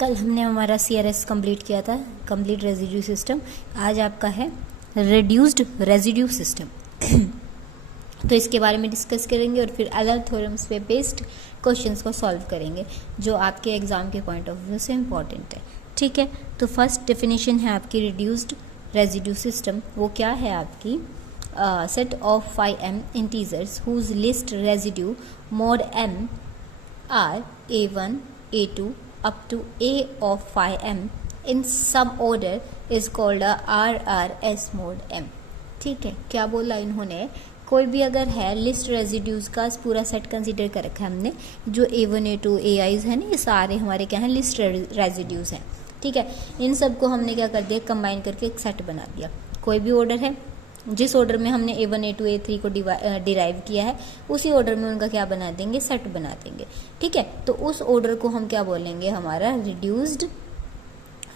कल हमने हमारा CRS कंप्लीट किया था, कंप्लीट रेजिड्यू सिस्टम। आज आपका है रिड्यूस्ड रेजिड्यू सिस्टम। तो इसके बारे में डिस्कस करेंगे और फिर अलग थ्योरम्स पे बेस्ड क्वेश्चंस को सॉल्व करेंगे जो आपके एग्जाम के पॉइंट ऑफ व्यू से इम्पॉर्टेंट है। ठीक है, तो फर्स्ट डेफिनेशन है आपकी रिड्यूस्ड रेजिड्यू सिस्टम। वो क्या है आपकी? Set of 5m integers whose list residue mod m are a1 a2 up to a of 5m in some order is called a RRS mod m। ठीक है, क्या बोला इन्होंने? कोई भी अगर है लिस्ट रेजिड्यूज का पूरा सेट कंसीडर कर रखा है हमने, जो A1 A2 AIs है ना, ये सारे हमारे क्या हैं? लिस्ट रेजिड्यूज हैं। ठीक है, इन सबको हमने क्या कर दिया? कंबाइन करके एक सेट बना दिया। कोई भी ऑर्डर है, जिस ऑर्डर में हमने A1 A2 A3 को डिराइव किया है उसी ऑर्डर में उनका क्या बना देंगे? सेट बना देंगे। ठीक है, तो उस ऑर्डर को हम क्या बोलेंगे? हमारा reduced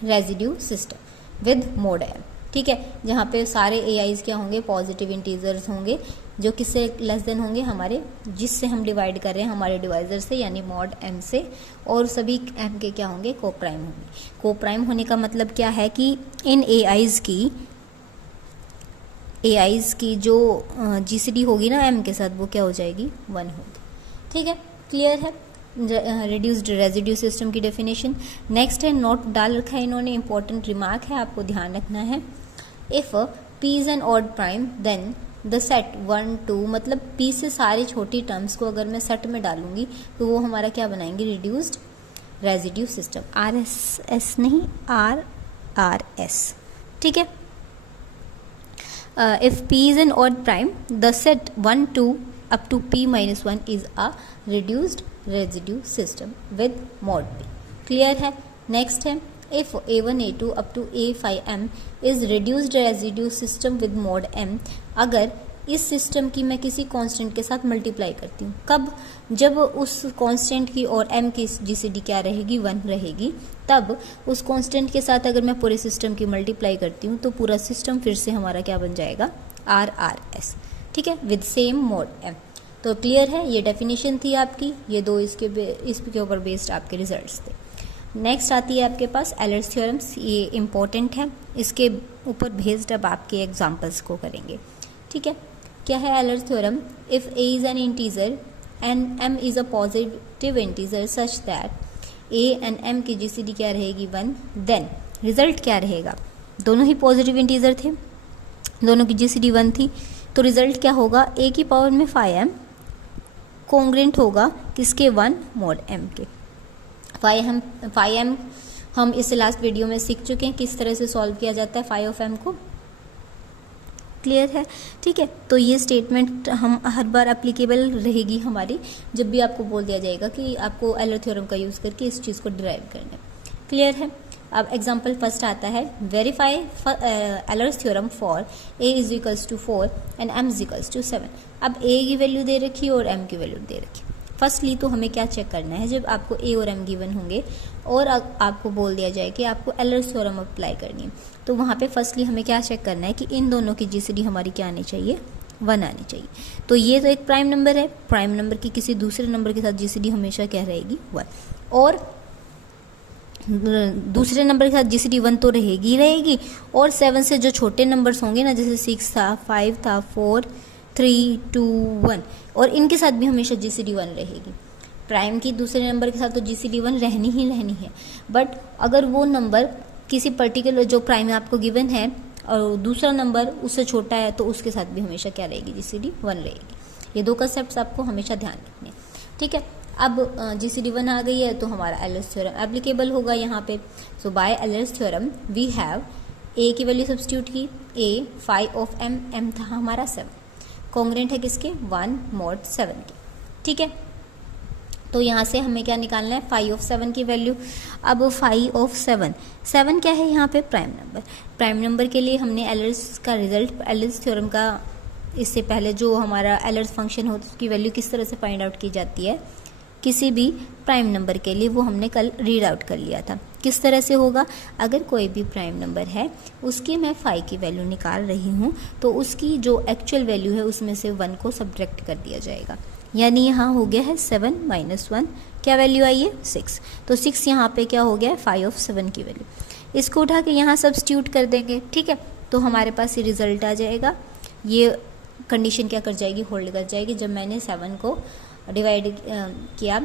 residue system with mode m। ठीक है, जहाँ पे सारे AIs क्या होंगे? पॉजिटिव इंटीजर्स होंगे, जो किससे लेस देन होंगे? हमारे जिससे हम डिवाइड कर रहे हैं हमारे डिवाइजर से, यानी मॉड m से, और सभी m के क्या होंगे? को प्राइम होंगे। को प्राइम होने का मतलब क्या है कि इन AIs की जो GCD होगी ना m के साथ, वो क्या हो जाएगी? 1 होगी। ठीक है, क्लियर है रिड्यूस्ड रेजिड्यू सिस्टम की डेफिनेशन। नेक्स्ट है, नोट डाल रखा है इन्होंने, इंपॉर्टेंट रिमार्क है, आपको ध्यान रखना है। If p is an odd prime then the set 1 2, मतलब p से सारी छोटी टर्म्स को अगर मैं सेट में डालूंगी तो वो हमारा क्या बनाएंगे? Reduced residue system. RSS नहीं, RRS। ठीक है, if p is an odd prime the set 1 2 up to p minus 1 is a reduced residue system with mod p। Clear है? नेक्स्ट है, if a1 a2 up to a5m is reduced residue system with mod m। अगर इस system की मैं किसी constant के साथ multiply करती हूँ, कब? जब उस कांस्टेंट की और m की GCD क्या रहेगी? 1 रहेगी। तब उस कांस्टेंट के साथ अगर मैं पूरे सिस्टम की मल्टीप्लाई करती हूँ तो पूरा सिस्टम फिर से हमारा क्या बन जाएगा? RRS। ठीक है, विद सेम मोड m। तो क्लियर है, ये डेफिनेशन थी आपकी, ये दो इसके ऊपर बेस्ड आपके रिजल्ट्स थे। नेक्स्ट आती है आपके पास एलर्स थ्योरम्स। ये इम्पोर्टेंट है, इसके ऊपर बेस्ड अब आपके एग्जाम्पल्स को करेंगे। ठीक है, क्या है Euler's theorem? If a is an integer and m is a positive integer such that a एंड m की GCD क्या रहेगी? 1, देन रिजल्ट क्या रहेगा? दोनों ही पॉजिटिव इंटीजर थे, दोनों की GCD 1 थी, तो रिजल्ट क्या होगा? a की पावर में 5m कॉन्ग्रेंट होगा किसके? 1 mod m के। 5m हम इस लास्ट वीडियो में सीख चुके हैं किस तरह से सॉल्व किया जाता है 5 of m को। क्लियर है? ठीक है, तो ये स्टेटमेंट हम हर बार अप्लीकेबल रहेगी हमारी, जब भी आपको बोल दिया जाएगा कि आपको एलर थ्योरम का यूज़ करके इस चीज़ को डिराइव करना है। क्लियर है? अब एग्जांपल फर्स्ट आता है, verify Euler's theorem for a is equals to 4 and m is equals to 7। अब a की वैल्यू दे रखी है और m की वैल्यू दे रखी है। फर्स्टली तो हमें क्या चेक करना है? जब आपको a और m गिवन होंगे और आपको बोल दिया जाए कि आपको एलर्स थ्योरम अप्लाई करनी है, तो वहाँ पे फर्स्टली हमें क्या चेक करना है कि इन दोनों की GCD हमारी क्या आनी चाहिए? 1 आनी चाहिए। तो ये तो एक प्राइम नंबर है, प्राइम नंबर की किसी दूसरे नंबर के साथ GCD हमेशा क्या रहेगी? 1। और दूसरे नंबर के साथ GCD 1 तो रहेगी, और 7 से जो छोटे नंबर्स होंगे ना, जैसे 6 था, 5 था, 4 3 2 1, और इनके साथ भी हमेशा GCD 1 रहेगी। प्राइम की दूसरे नंबर के साथ तो GCD 1 रहनी ही रहनी है, बट अगर वो नंबर किसी पर्टिकुलर जो प्राइम आपको गिवन है और दूसरा नंबर उससे छोटा है तो उसके साथ भी हमेशा क्या रहेगी? GCD 1 रहेगी। ये दो कंसेप्ट्स आपको हमेशा ध्यान रखने हैं। ठीक है, अब GCD 1 आ गई है तो हमारा एलर्स थ्योरम एप्लीकेबल होगा यहाँ पे। So by Euler's theorem we have a की वैल्यू सब्स्टिट्यूट की, a 5 of m था हमारा 7, कॉन्ग्रेंट है किसके? 1 mod 7 के। ठीक है, तो यहाँ से हमें क्या निकालना है? 5 of 7 की वैल्यू। अब 5 of 7 क्या है यहाँ पे? Prime number. प्राइम नंबर के लिए हमने एलर्स का रिजल्ट, एलर्स थ्योरम का, इससे पहले जो हमारा एलर्स फंक्शन होता है उसकी वैल्यू किस तरह से फाइंड आउट की जाती है किसी भी प्राइम नंबर के लिए, वो हमने कल रीड आउट कर लिया था। किस तरह से होगा? अगर कोई भी प्राइम नंबर है उसकी मैं 5 की वैल्यू निकाल रही हूँ तो उसकी जो एक्चुअल वैल्यू है उसमें से 1 को सब्ट्रैक्ट कर दिया जाएगा। यानी यहाँ हो गया है 7 - 1, क्या वैल्यू आई है 6। तो 6 यहाँ पे क्या हो गया है 5 of 7 की वैल्यू। इसको उठा के यहाँ सब्स्टिट्यूट कर देंगे, ठीक है। तो हमारे पास ये रिजल्ट आ जाएगा। ये कंडीशन क्या कर जाएगी, होल्ड कर जाएगी। जब मैंने 7 को डिवाइड किया,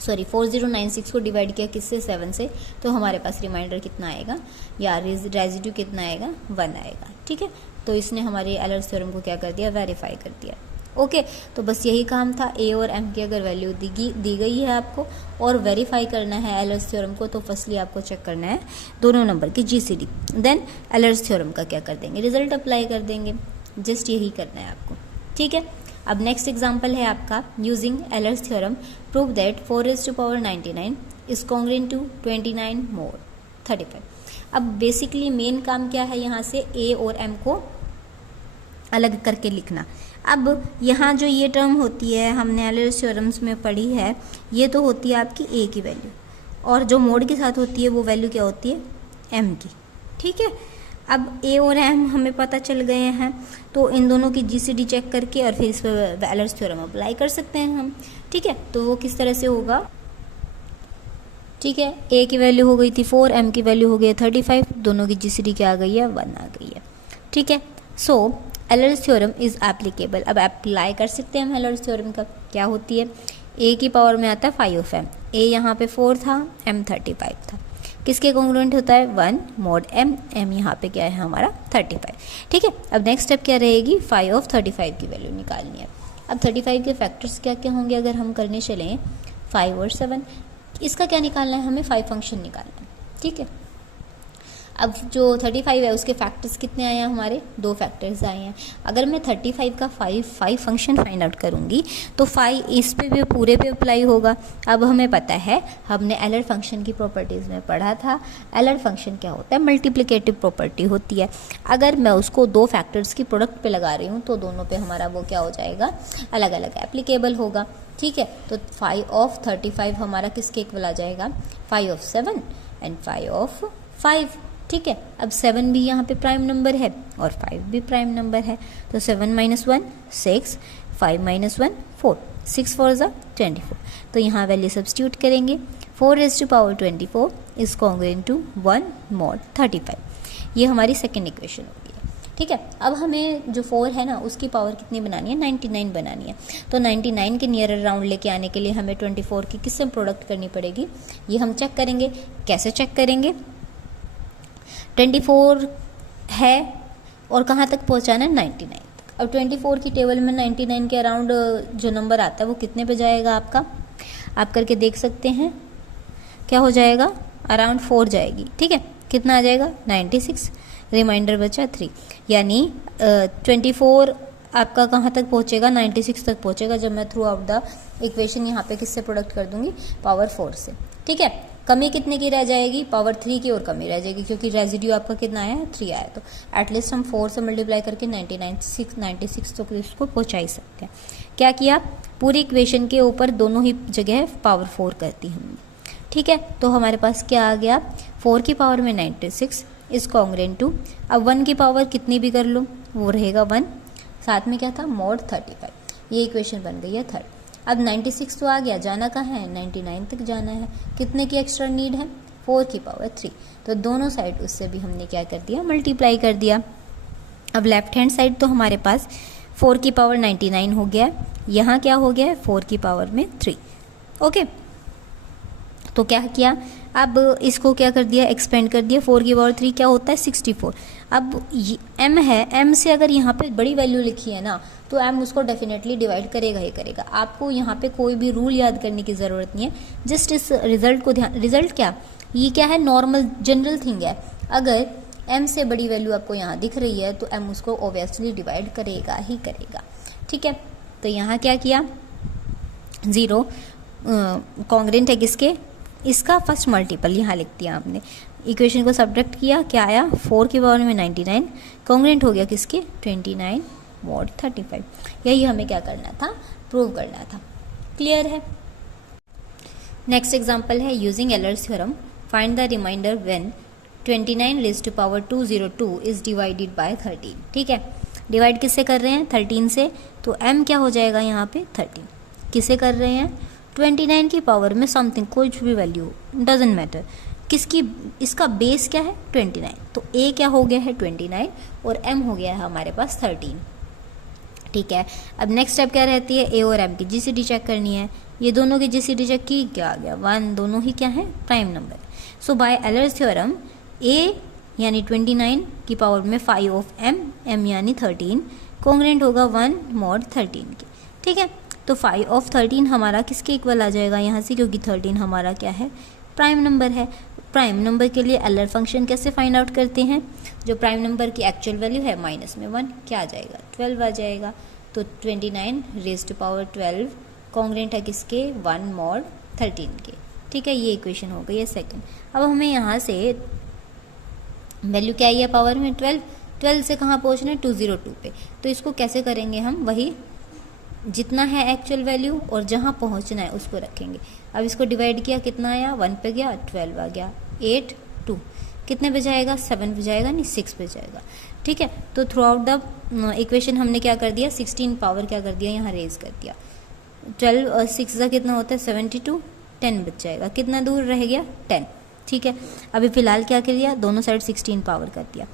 सॉरी 4096 को डिवाइड किया किससे 7 से, तो हमारे पास रिमाइंडर कितना आएगा या रेजिड्यू कितना आएगा 1 आएगा, ठीक है। तो इसने हमारे एलर्स थ्योरम को क्या कर दिया, वेरीफाई कर दिया। ओके, तो बस यही काम था। ए और एम की अगर वैल्यू दी गई है आपको और वेरीफाई करना है एलर्स थ्योरम को, तो फर्स्टली आपको चेक करना है दोनों नंबर की जीसीडी, देन एलर्स थ्योरम का क्या कर देंगे, रिजल्ट अप्लाई कर देंगे। जस्ट यही करना है आपको, ठीक है। अब नेक्स्ट एग्जांपल है आपका, using Euler's theorem prove that 4⁻99 is congruent to 29 mod 35। अब बेसिकली मेन काम क्या है, यहाँ से ए और एम को अलग करके लिखना। अब यहाँ जो ये टर्म होती है, हमने एलर्स थ्योरम्स में पढ़ी है, ये तो होती है आपकी ए की वैल्यू, और जो मोड के साथ होती है वो वैल्यू क्या होती है, एम की, ठीक है। अब ए और एम हमें पता चल गए हैं, तो इन दोनों की जीसीडी चेक करके और फिर इस पर एलर्स थ्योरम अप्लाई कर सकते हैं हम, ठीक है। तो वो किस तरह से होगा, ठीक है। ए की वैल्यू हो गई थी 4, एम की वैल्यू हो गई है 35, दोनों की जीसीडी क्या आ गई है 1 आ गई है, ठीक है। सो एलर्स थ्योरम इज एप्लीकेबल। अब अप्लाई कर सकते हैं हम एलर्स थ्योरम का, क्या होती है, ए की पावर में आता है 5 of m, ए यहाँ पे 4 था, एम 35 था, किसके कॉन्ग्रुएंट होता है 1 mod m, m यहाँ पे क्या है हमारा 35, ठीक है। अब नेक्स्ट स्टेप क्या रहेगी, 5 of 35 की वैल्यू निकालनी है। अब 35 के फैक्टर्स क्या क्या होंगे अगर हम करने चलें, 5 और 7, इसका क्या निकालना है हमें, 5 फंक्शन निकालना है, ठीक है। अब जो 35 है उसके फैक्टर्स कितने आए हैं हमारे, 2 फैक्टर्स आए हैं। अगर मैं 35 का 5 फंक्शन फाइंड आउट करूंगी तो 5 इस पे भी पूरे पे अप्लाई होगा। अब हमें पता है, हमने एलर फंक्शन की प्रॉपर्टीज़ में पढ़ा था, एलर फंक्शन क्या होता है, मल्टीप्लिकेटिव प्रॉपर्टी होती है। अगर मैं उसको 2 फैक्टर्स की प्रोडक्ट पे लगा रही हूँ तो दोनों पे हमारा वो क्या हो जाएगा, अलग अलग एप्लीकेबल होगा, ठीक है। तो 5 of 35 हमारा किसके इक्वल आ जाएगा, 5 of 7 एंड 5 of 5, ठीक है। अब 7 भी यहाँ पे प्राइम नंबर है और 5 भी प्राइम नंबर है, तो 7 - 1 6, 5 - 1 4, 6 4 ज़ा 24। तो यहाँ वैल्यू सब्स्टिट्यूट करेंगे, 4⁻24 इज कॉन्ग्रुएंट टू 1 mod 35। ये हमारी सेकेंड इक्वेशन होगी, ठीक है। अब हमें जो 4 है ना उसकी पावर कितनी बनानी है, 99 बनानी है। तो 99 के नियर राउंड लेके आने के लिए हमें 24 की किससे प्रोडक्ट करनी पड़ेगी, ये हम चेक करेंगे। कैसे चेक करेंगे, 24 है और कहाँ तक पहुँचाना है, 99 तक। अब 24 की टेबल में 99 के अराउंड जो नंबर आता है वो कितने पे जाएगा आपका, आप करके देख सकते हैं, क्या हो जाएगा, अराउंड 4 जाएगी, ठीक है। कितना आ जाएगा 96, रिमाइंडर बचा 3, यानी 24 आपका कहाँ तक पहुँचेगा, 96 तक पहुँचेगा जब मैं थ्रू आउट द इक्वेशन यहाँ पे किससे प्रोडक्ट कर दूंगी, पावर 4 से, ठीक है। कमी कितने की रह जाएगी, पावर 3 की और कमी रह जाएगी, क्योंकि रेजिड्यू आपका कितना आया है 3 आया। तो एटलीस्ट हम 4 से मल्टीप्लाई करके 96 तक इसको पहुँचा ही सकते हैं। क्या किया, पूरी इक्वेशन के ऊपर दोनों ही जगह पावर 4 करती हमने, ठीक है। तो हमारे पास क्या आ गया, 4 की पावर में 96 इज कॉन्ग्रुएंट टू, अब 1 की पावर कितनी भी कर लो वो रहेगा 1, साथ में क्या था mod 35, ये इक्वेशन बन गई है थर्ड। अब 96 तो आ गया, जाना कहाँ है, 99 तक जाना है। कितने की एक्स्ट्रा नीड है, 4 की पावर 3, तो दोनों साइड उससे भी हमने क्या कर दिया, मल्टीप्लाई कर दिया। अब लेफ्ट हैंड साइड तो हमारे पास 4 की पावर 99 हो गया, यहाँ क्या हो गया है 4 की पावर में 3, ओके। तो क्या किया, अब इसको क्या कर दिया, एक्सपेंड कर दिया, 4 की पावर 3 क्या होता है 64। अब m है, m से अगर यहाँ पे बड़ी वैल्यू लिखी है ना तो m उसको डेफिनेटली डिवाइड करेगा ही करेगा। आपको यहाँ पे कोई भी रूल याद करने की ज़रूरत नहीं है, जस्ट इस रिजल्ट को ध्यान, रिजल्ट क्या, ये क्या है, नॉर्मल जनरल थिंग है। अगर m से बड़ी वैल्यू आपको यहाँ दिख रही है तो m उसको ओबियसली डिवाइड करेगा ही करेगा, ठीक है। तो यहाँ क्या किया, 0 कॉन्ग्रुएंट है किसके, इसका फर्स्ट मल्टीपल यहाँ लिख दिया हमने, इक्वेशन को सब्ट्रैक्ट किया, क्या आया 4 की पावर में 99, कॉन्ग्रुएंट हो गया किसके 29 mod 35। यही हमें क्या करना था, प्रूव करना था, क्लियर है। नेक्स्ट एग्जांपल है, using Euler's theorem find the remainder when 29 raised to power 202 is divided by 13, ठीक है। डिवाइड किससे कर रहे हैं 13 से, तो m क्या हो जाएगा यहाँ पे 13, किसे कर रहे हैं 29 की पावर में समथिंग, कोई भी वैल्यू डजेंट मैटर, किसकी, इसका बेस क्या है 29, तो a क्या हो गया है 29 और m हो गया है हमारे पास 13। ठीक है, अब नेक्स्ट स्टेप क्या रहती है, a और m की जीसीडी चेक करनी है। ये दोनों की जीसीडी चेक की, क्या आ गया 1, दोनों ही क्या है prime number. So by Euler's theorem a यानी 29 की पावर में 5 ऑफ m यानी 13 कॉन्ग्रेंट होगा 1 mod 13 के। ठीक है, तो 5 ऑफ 13 हमारा किसके इक्वल आ जाएगा यहाँ से, क्योंकि 13 हमारा क्या है प्राइम नंबर है। प्राइम नंबर के लिए एलर फंक्शन कैसे फाइंड आउट करते हैं, जो प्राइम नंबर की एक्चुअल वैल्यू है माइनस में 1 क्या आ जाएगा 12 आ जाएगा। तो 29 रेज़ टू पावर 12 कॉन्ग्रेंट है किसके 1 mod 13 के। ठीक है, ये इक्वेशन हो गई है सेकंड। अब हमें यहाँ से वैल्यू क्या आई है पावर में 12 से कहाँ पहुँचना है 202 पे, तो इसको कैसे करेंगे हम, वही जितना है एक्चुअल वैल्यू और जहाँ पहुँचना है उसको रखेंगे। अब इसको डिवाइड किया, कितना आया 1 पे गया 12 आ गया 8 2, कितने पे जाएगा 7 पे जाएगा, नहीं 6 पे जाएगा। ठीक है, तो थ्रू आउट द इक्वेशन हमने क्या कर दिया 16 पावर क्या कर दिया यहाँ रेज कर दिया। 12 और 6 का कितना होता है 72, 10 बच जाएगा, कितना दूर रह गया 10। ठीक है, अभी फिलहाल क्या कर दिया दोनों साइड 16 पावर कर दिया,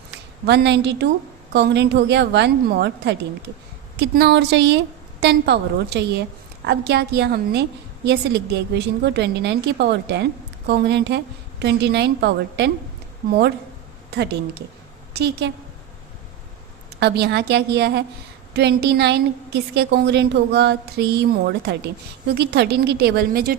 192 कॉन्ग्रेंट हो गया 1 mod 13 के। कितना और चाहिए 10 पावर और चाहिए। अब क्या किया हमने, ये से लिख दिया इक्वेशन को 29 की पावर 10 कॉन्ग्रेंट है 29 पावर 10 mod 13 के। ठीक है, अब यहाँ क्या किया है 29 किसके कॉन्ग्रेंट होगा 3 mod 13, क्योंकि 13 की टेबल में जो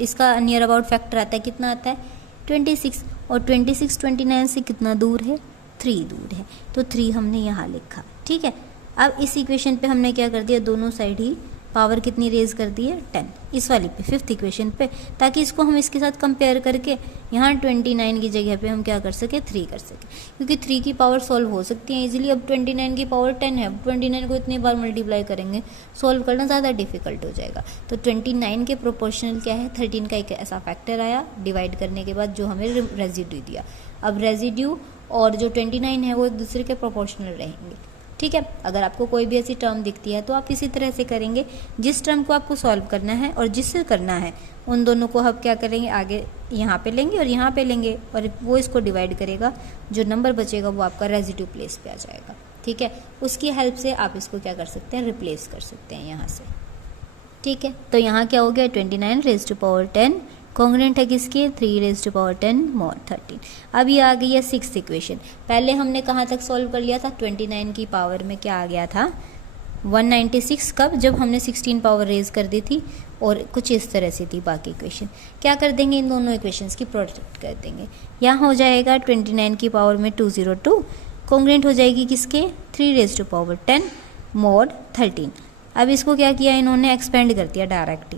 इसका नियर अबाउट फैक्टर आता है कितना आता है 26, और 26 29 से कितना दूर है 3 दूर है, तो 3 हमने यहाँ लिखा। ठीक है, अब इस इक्वेशन पे हमने क्या कर दिया दोनों साइड ही पावर कितनी रेज कर दी है 10 इस वाली पे फिफ्थ इक्वेशन पे, ताकि इसको हम इसके साथ कंपेयर करके यहाँ 29 की जगह पे हम क्या कर सके 3 कर सके, क्योंकि 3 की पावर सॉल्व हो सकती है इजीली। अब 29 की पावर 10 है, 29 को इतनी बार मल्टीप्लाई करेंगे सॉल्व करना ज़्यादा डिफिकल्ट हो जाएगा। तो 29 के प्रोपोर्शनल क्या है 13 का एक ऐसा फैक्टर आया डिवाइड करने के बाद जो हमें रेजिड्यू दिया। अब रेजिड्यू और जो 29 है वो एक दूसरे के प्रोपोर्शनल रहेंगे। ठीक है, अगर आपको कोई भी ऐसी टर्म दिखती है तो आप इसी तरह से करेंगे, जिस टर्म को आपको सॉल्व करना है और जिससे करना है उन दोनों को हम क्या करेंगे आगे यहाँ पे लेंगे और यहाँ पे लेंगे, और वो इसको डिवाइड करेगा, जो नंबर बचेगा वो आपका रेजिड्यू प्लेस पे आ जाएगा। ठीक है, उसकी हेल्प से आप इसको क्या कर सकते हैं रिप्लेस कर सकते हैं यहाँ से। ठीक है, तो यहाँ क्या हो गया 29 रेज़ टू पावर 10 कॉन्ग्रेंट है किसके 3 रेज़ टू पावर 10 mod 13। अब ये आ गई है सिक्स्थ इक्वेशन। पहले हमने कहाँ तक सॉल्व कर लिया था 29 की पावर में क्या आ गया था 196, कब जब हमने 16 पावर रेज कर दी थी, और कुछ इस तरह से थी बाकी इक्वेशन। क्या कर देंगे इन दोनों इक्वेशंस की प्रोडक्ट कर देंगे, यहाँ हो जाएगा 29 की पावर में 202 कॉन्ग्रेंट हो जाएगी किसके 3 रेज़ टू पावर 10 mod 13। अब इसको क्या किया इन्होंने एक्सपेंड कर दिया डायरेक्ट।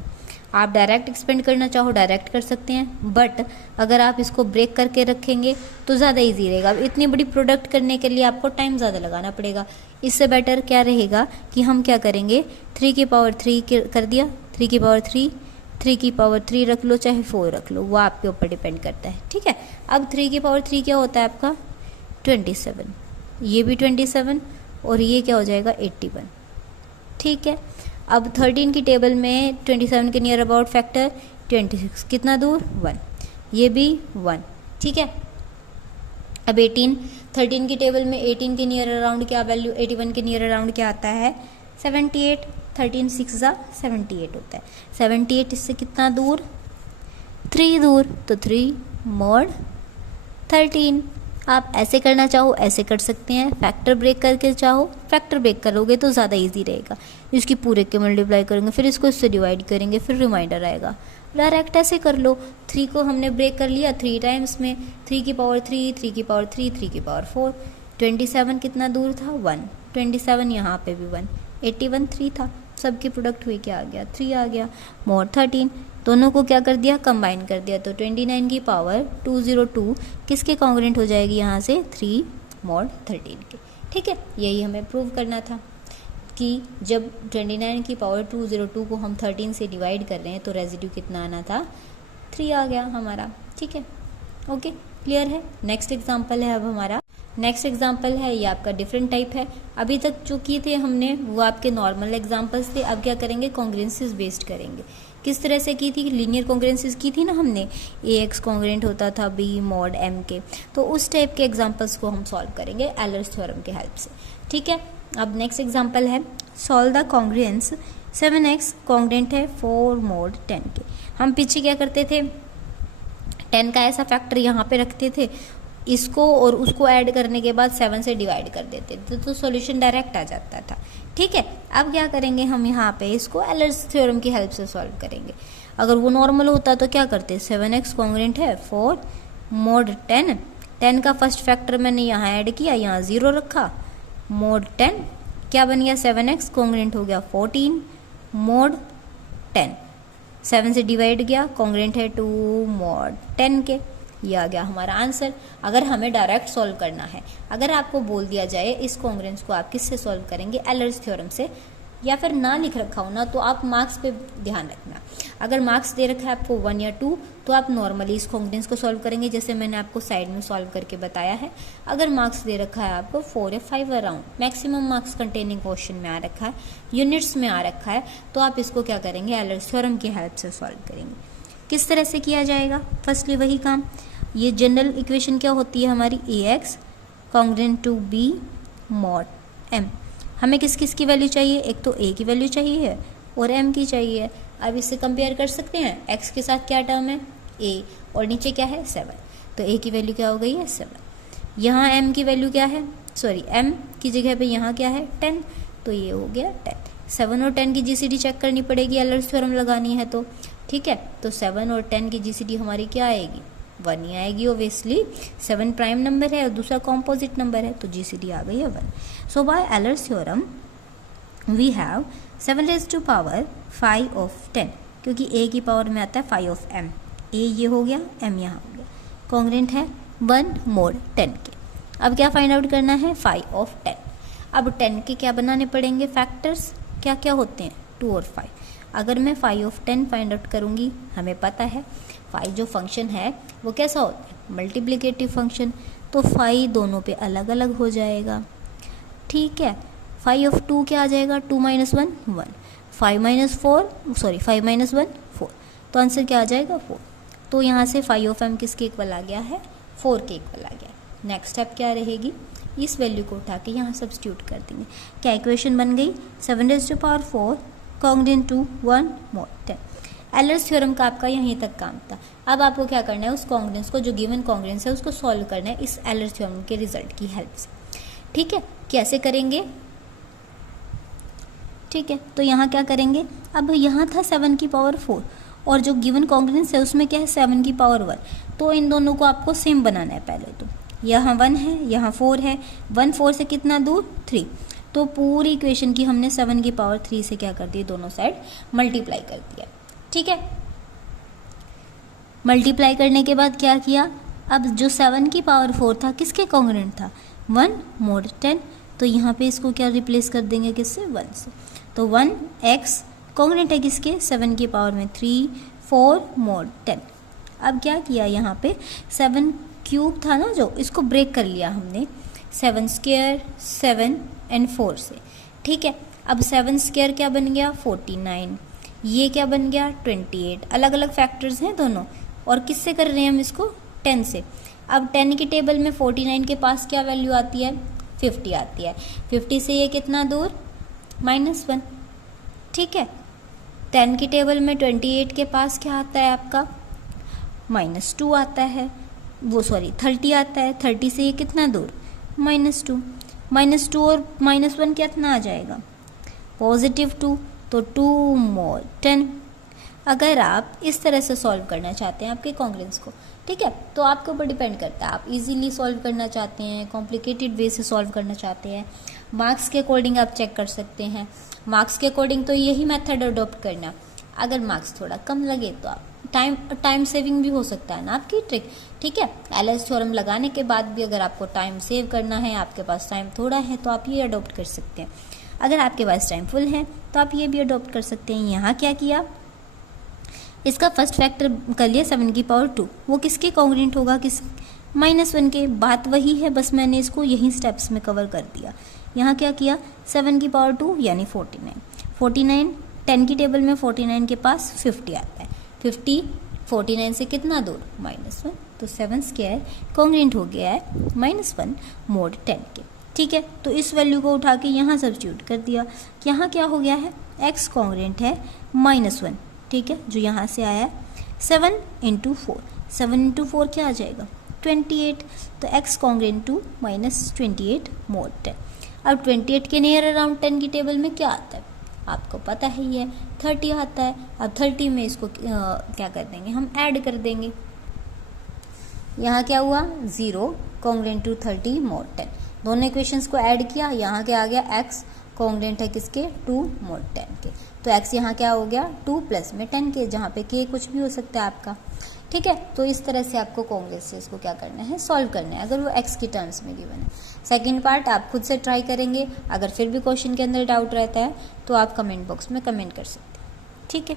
आप डायरेक्ट एक्सपेंड करना चाहो डायरेक्ट कर सकते हैं, बट अगर आप इसको ब्रेक करके रखेंगे तो ज़्यादा इजी रहेगा। अब इतनी बड़ी प्रोडक्ट करने के लिए आपको टाइम ज़्यादा लगाना पड़ेगा। इससे बेटर क्या रहेगा कि हम क्या करेंगे 3 की पावर 3 कर दिया, 3 की पावर 3 की पावर 3 रख लो चाहे 4 रख लो, वो आपके ऊपर डिपेंड करता है। ठीक है, अब 3 की पावर 3 क्या होता है आपका 27, ये भी 27 और ये क्या हो जाएगा 81। ठीक है, अब 13 की टेबल में 27 के नियर अबाउट फैक्टर 26, कितना दूर 1, ये भी 1। ठीक है, अब 13 की टेबल में 18 के नियर अराउंड क्या वैल्यू 81 के नियर अराउंड क्या आता है 78, 13 6 78 होता है। 78 इससे कितना दूर 3 दूर, तो 3 mod 13। आप ऐसे करना चाहो ऐसे कर सकते हैं, फैक्टर ब्रेक करके चाहो फैक्टर ब्रेक करोगे तो ज़्यादा इजी रहेगा। इसकी पूरे के मल्टीप्लाई करेंगे फिर इसको इससे डिवाइड करेंगे फिर रिमाइंडर आएगा। डायरेक्ट ऐसे कर लो, 3 को हमने ब्रेक कर लिया 3 टाइम्स में, 3 की पावर 3, 3 की पावर 3, 3 की पावर 4, 27 कितना दूर था 1, 27 यहाँ पे भी 1, 81 3 था, सबकी प्रोडक्ट हुई क्या आ गया 3 आ गया mod 13। दोनों को क्या कर दिया कंबाइन कर दिया, तो 29 की पावर 202 किसके कॉन्ग्रेंट हो जाएगी यहाँ से 3 mod 13 के। ठीक है, यही हमें प्रूव करना था कि जब 29 की पावर 202 को हम 13 से डिवाइड कर रहे हैं तो रेजिड्यू कितना आना था 3 आ गया हमारा। ठीक है, ओके क्लियर है। नेक्स्ट एग्जांपल है अब हमारा नेक्स्ट एग्जाम्पल है, ये आपका डिफरेंट टाइप है। अभी तक जो किए थे हमने वो आपके नॉर्मल एग्जाम्पल्स थे, अब क्या करेंगे, कॉन्ग्रुएंसीज बेस्ड करेंगे। किस तरह से की थी, लीनियर कॉन्ग्रुएंसीज की थी ना हमने, AX कॉन्ग्रुएंट होता था B mod M के, तो उस टाइप के एग्जाम्पल्स को हम सॉल्व करेंगे एलर्स थ्योरम के हेल्प से। ठीक है, अब नेक्स्ट एग्जाम्पल है, solve the congruence 7x congruent है 4 mod 10 के। हम पीछे क्या करते थे, 10 का ऐसा फैक्टर यहाँ पे रखते थे, इसको और उसको ऐड करने के बाद 7 से डिवाइड कर देते थे, तो सॉल्यूशन डायरेक्ट आ जाता था। ठीक है, अब क्या करेंगे हम यहाँ पे इसको एलर्स थ्योरम की हेल्प से सॉल्व करेंगे। अगर वो नॉर्मल होता तो क्या करते, 7x कॉन्ग्रुएंट है 4 mod 10, 10 का फर्स्ट फैक्टर मैंने यहाँ ऐड किया, यहाँ 0 रखा, mod 10 क्या बन गया, 7x कॉन्ग्रुएंट हो गया 14 mod 10, 7 से डिवाइड किया, कॉन्ग्रुएंट है 2 mod 10 के, ये आ गया हमारा आंसर। अगर हमें डायरेक्ट सॉल्व करना है, अगर आपको बोल दिया जाए इस कॉन्ग्रुएंस को आप किससे सॉल्व करेंगे, एलर्स थ्योरम से, या फिर ना लिख रखा हो ना, तो आप मार्क्स पे ध्यान रखना। अगर मार्क्स दे रखा है आपको 1 या 2, तो आप नॉर्मली इस कॉन्ग्रुएंस को सॉल्व करेंगे, जैसे मैंने आपको साइड में सॉल्व करके बताया है। अगर मार्क्स दे रखा है आपको 4 या 5 around, maximum marks containing question में आ रखा है, यूनिट्स में आ रखा है, तो आप इसको क्या करेंगे, एलर्स थ्योरम की हेल्प से सॉल्व करेंगे। किस तरह से किया जाएगा, फर्स्टली वही काम, ये जनरल इक्वेशन क्या होती है हमारी, AX congruent to B mod M। हमें किस किस की वैल्यू चाहिए, एक तो A की वैल्यू चाहिए और M की चाहिए। अब इससे कंपेयर कर सकते हैं, X के साथ क्या टर्म है, A, और नीचे क्या है 7, तो A की वैल्यू क्या हो गई है 7। यहाँ M की वैल्यू क्या है, सॉरी M की जगह पे यहाँ क्या है 10, तो ये हो गया 10। 7 और 10 की GCD चेक करनी पड़ेगी, एलर्स थ्योरम लगानी है तो। ठीक है, तो 7 और 10 की GCD हमारी क्या आएगी, 1 ही आएगी ऑब्वियसली, 7 प्राइम नंबर है और दूसरा कॉम्पोजिट नंबर है, तो GCD आ गई है 1। So by Euler's theorem we have 7 raised to power 5 of 10, क्योंकि A की पावर में आता है 5 of M, A ये हो गया, M यहाँ हो गया, कॉन्ग्रुएंट है 1 mod 10 के। अब क्या फाइंड आउट करना है, 5 of 10। अब 10 के क्या बनाने पड़ेंगे फैक्टर्स, क्या क्या होते हैं, 2 और 5। अगर मैं 5 of 10 फाइंड आउट करूँगी, हमें पता है 5 जो फंक्शन है वो कैसा होता है, मल्टीप्लिकेटिव फंक्शन, तो 5 दोनों पे अलग अलग हो जाएगा। ठीक है, 5 of 2 क्या आ जाएगा, 2 - 1 1, 5 - 1 4, तो आंसर क्या आ जाएगा 4। तो यहाँ से 5 of M किसके इक्वल आ गया है, 4 के इक्वल आ गया। नेक्स्ट स्टेप क्या रहेगी, इस वैल्यू को उठा के यहाँ सब्स्टिट्यूट कर देंगे, क्या इक्वेशन बन गई, 7 raised to power 4 congruent to 1 mod 10। एलर्स थ्योरम का आपका यहीं तक काम था। अब आपको क्या करना है, उस कॉन्ग्रुएंस को, जो गिवन कॉन्ग्रुएंस है उसको सॉल्व करना है इस एलर्स थ्योरम के रिजल्ट की हेल्प से। ठीक है, कैसे करेंगे, ठीक है, तो यहाँ क्या करेंगे, अब यहाँ था 7 की पावर 4 और जो गिवन कॉन्ग्रुएंस है उसमें क्या है 7 की पावर 1, तो इन दोनों को आपको सेम बनाना है। पहले तो यहाँ 1 है, यहाँ 4 है, 1 4 से कितना दूर 3, तो पूरी इक्वेशन की हमने 7 की पावर 3 से क्या कर दी, दोनों साइड मल्टीप्लाई कर दिया। ठीक है, मल्टीप्लाई करने के बाद क्या किया, अब जो 7 की पावर 4 था किसके कॉन्ग्रुएंट था, 1 mod 10, तो यहाँ पे इसको क्या रिप्लेस कर देंगे, किससे, 1 से, तो 1x कॉन्ग्रुएंट है किसके, 7 की पावर में 3 4 mod 10। अब क्या किया, यहाँ पे 7 क्यूब था ना जो, इसको ब्रेक कर लिया हमने 7 स्क्वायर 7 और 4 से। ठीक है, अब 7 स्क्वायर क्या बन गया 49, ये क्या बन गया 28, अलग अलग फैक्टर्स हैं दोनों, और किससे कर रहे हैं हम इसको, 10 से। अब 10 की टेबल में 49 के पास क्या वैल्यू आती है, 50 आती है, 50 से ये कितना दूर, -1। ठीक है, 10 की टेबल में 28 के पास क्या आता है आपका, -2 आता है, वो सॉरी 30 आता है, 30 से ये कितना दूर, -2, -2 और -1 कितना आ जाएगा, +2, तो 2 mod 10। अगर आप इस तरह से सॉल्व करना चाहते हैं आपके कॉन्ग्रुएंस को, ठीक है, तो आपके ऊपर डिपेंड करता है, आप इजीली सॉल्व करना चाहते हैं, कॉम्प्लिकेटेड वे से सॉल्व करना चाहते हैं, मार्क्स के अकॉर्डिंग आप चेक कर सकते हैं। मार्क्स के अकॉर्डिंग तो यही मेथड अडोप्ट करना, अगर मार्क्स थोड़ा कम लगे तो आप टाइम सेविंग भी हो सकता है ना आपकी ट्रिक। ठीक है, एलर्स थ्योरम लगाने के बाद भी अगर आपको टाइम सेव करना है, आपके पास टाइम थोड़ा है, तो आप ये अडोप्ट कर सकते हैं। अगर आपके पास टाइम फुल है तो आप ये भी अडोप्ट कर सकते हैं। यहाँ क्या किया, इसका फर्स्ट फैक्टर कर लिया 7 की पावर 2, वो किसके कॉन्ग्रुएंट होगा, -1 के, बात वही है, बस मैंने इसको यही स्टेप्स में कवर कर दिया। यहाँ क्या किया, 7 की पावर 2 यानी 49, 10 की टेबल में 49 के पास 50 आता है, 50 49 से कितना दूर, -1, तो 7 स्क्वायर कॉन्ग्रेंट हो गया है -1 mod 10 के। ठीक है, तो इस वैल्यू को उठा के यहाँ सब्स्टिट्यूट कर दिया, यहाँ क्या हो गया है, x कॉन्ग्रेंट है -1, ठीक है, जो यहाँ से आया है 7 × 4, 7 × 4 क्या आ जाएगा, 28, तो x कॉन्ग्रेंट टू -28 mod 10। अब 28 के नियर अराउंड 10 की टेबल में क्या आता है, आपको पता ही है 30 आता है। अब 30 में इसको क्या कर देंगे, हम ऐड कर देंगे। यहाँ क्या हुआ, 0 कॉन्ग्रेंट टू 30 mod 10, दोनों इक्वेशंस को ऐड किया, यहाँ क्या आ गया, x कॉन्ग्रेंट है किसके, 2 mod 10 के, तो x यहाँ क्या हो गया 2 प्लस में 10 के, जहाँ पे k कुछ भी हो सकता है आपका। ठीक है, तो इस तरह से आपको कॉन्ग्रेस से इसको क्या करना है, सॉल्व करना है, अगर वो x की टर्म्स में गिवन है। सेकंड पार्ट आप खुद से ट्राई करेंगे, अगर फिर भी क्वेश्चन के अंदर डाउट रहता है तो आप कमेंट बॉक्स में कमेंट कर सकते हैं। ठीक है।